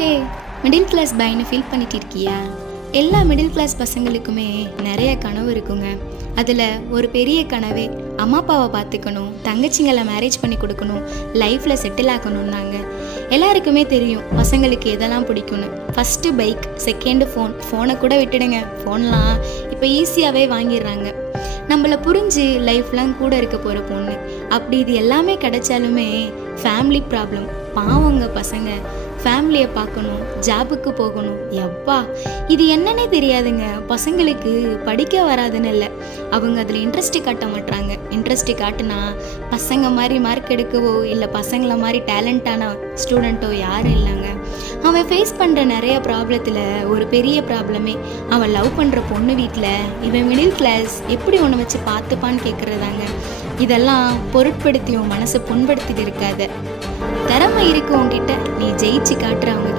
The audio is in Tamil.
ஹே, மிடில் கிளாஸ் பாய்னு ஃபீல் பண்ணிட்டு இருக்கியா? எல்லா மிடில் கிளாஸ் பசங்களுக்குமே நிறைய கனவு இருக்குங்க. அதில் ஒரு பெரிய கனவே அம்மா அப்பாவை பார்த்துக்கணும், தங்கச்சிங்களை மேரேஜ் பண்ணி கொடுக்கணும், லைஃப்பில் செட்டில் ஆகணும்னாங்க. எல்லாருக்குமே தெரியும் பசங்களுக்கு எதெல்லாம் பிடிக்கும்னு. ஃபஸ்ட்டு பைக், செகண்டு ஃபோனை கூட விட்டுடுங்க, ஃபோன்லாம் இப்போ ஈஸியாகவே வாங்கிடுறாங்க. நம்மளை புரிஞ்சு லைஃப் லாங் கூட இருக்க போகிற பொண்ணு. அப்படி இது எல்லாமே கிடைச்சாலுமே ஃபேமிலி ப்ராப்ளம். பாவங்க பசங்க ஃபேமிலியை பார்க்கணும், ஜாபுக்கு போகணும். எப்பா இது என்னன்னே தெரியாதுங்க. பசங்களுக்கு படிக்க வராதுன்னு இல்லை, அவங்க அதில் இன்ட்ரெஸ்ட்டு காட்ட மாட்டாங்க. இன்ட்ரெஸ்ட்டு காட்டுனா பசங்க மாதிரி மார்க் எடுக்கவோ இல்லை பசங்களை மாதிரி டேலண்டான ஸ்டூடெண்ட்டோ யாரும் இல்லைங்க. அவன் ஃபேஸ் பண்ணுற நிறைய ப்ராப்ளத்தில் ஒரு பெரிய ப்ராப்ளமே அவன் லவ் பண்ணுற பொண்ணு வீட்டில் இவன் மிடில் கிளாஸ் எப்படி ஒன்று வச்சு பார்த்துப்பான்னு கேட்குறதாங்க. இதெல்லாம் பொருட்படுத்தி உன் மனசை புண்படுத்திட்டு இருக்காத. திறமை இருக்கு உன்கிட்ட, நீ ஜெயிச்சு காட்டுறவங்க